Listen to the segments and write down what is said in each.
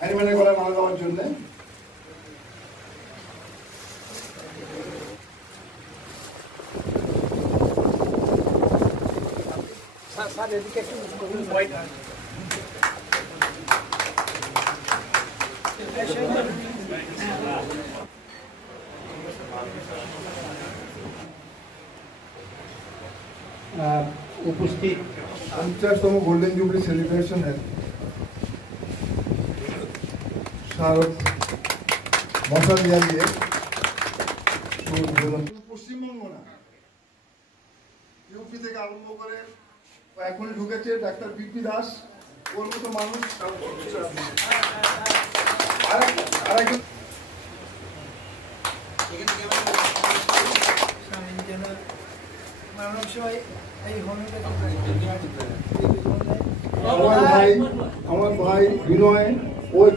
অ্যানিমেলের গলায় মালা দেওয়ার জন্য উপস্থিত 50তম গোল্ডেন জুবলি সেলিব্রেশনের স্মারক মশাল জ্বালিয়ে পশ্চিমবঙ্গ না ইউপি থেকে আরম্ভ করে এখন ঢুকেছে ডাক্তার বিপি দাস, ওর মতো মানুষ আরেকজন আমার ভাই বিনয় ওই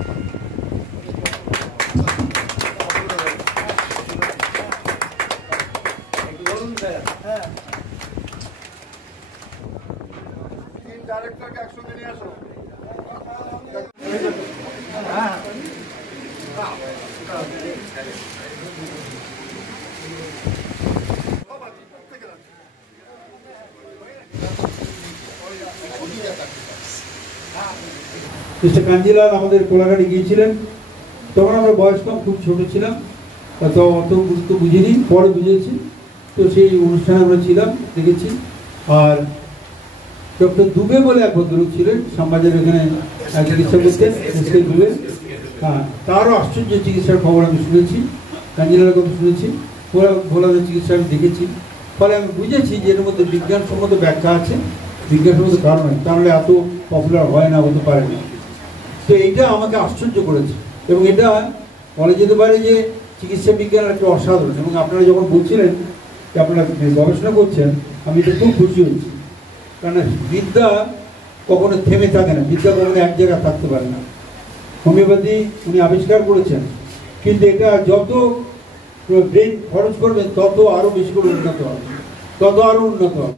ডাইরেক্টরকে একসঙ্গে নিয়ে আসো। মিস্টার কাঞ্জিলাল আমাদের কোলাঘাটে গিয়েছিলেন, তখন আমরা বয়স কম, খুব ছোট ছিলাম, তো অত গুরুত্ব বুঝিনি, পরে বুঝেছি। তো সেই অনুষ্ঠানে আমরা ছিলাম, দেখেছি। আর ডক্টর দুবে বলে এক ভদ্রলোক ছিলেন, শ্যামবাজার এখানে চিকিৎসা করতেন, দুবে। হ্যাঁ, তারও আশ্চর্য চিকিৎসার খবর আমি শুনেছি, কাঞ্জিলালের কথা শুনেছি, ভোলাদের চিকিৎসা আমি দেখেছি। ফলে আমি বুঝেছি যে এর মধ্যে বিজ্ঞানসম্মত ব্যাখ্যা আছে, বিজ্ঞানসম্মত কারণ হয়, তাহলে এত পপুলার হয় না, হতে পারে না। তো এইটা আমাকে আশ্চর্য করেছে, এবং এটা বলা যেতে পারে যে চিকিৎসা বিজ্ঞান একটা অসাধারণ। এবং আপনারা যখন বলছিলেন যে আপনারা গবেষণা করছেন, আমি এটা খুব খুশি হয়েছি, কারণ বিদ্যা কখনো থেমে থাকে না, বিদ্যা কখনো এক জায়গায় থাকতে পারে না। হোমিওপ্যাথি উনি আবিষ্কার করেছেন, কিন্তু এটা যত ব্রেন খরচ করবেন তত আরও বেশি করে উন্নত হবে, তত আরও উন্নত হবে।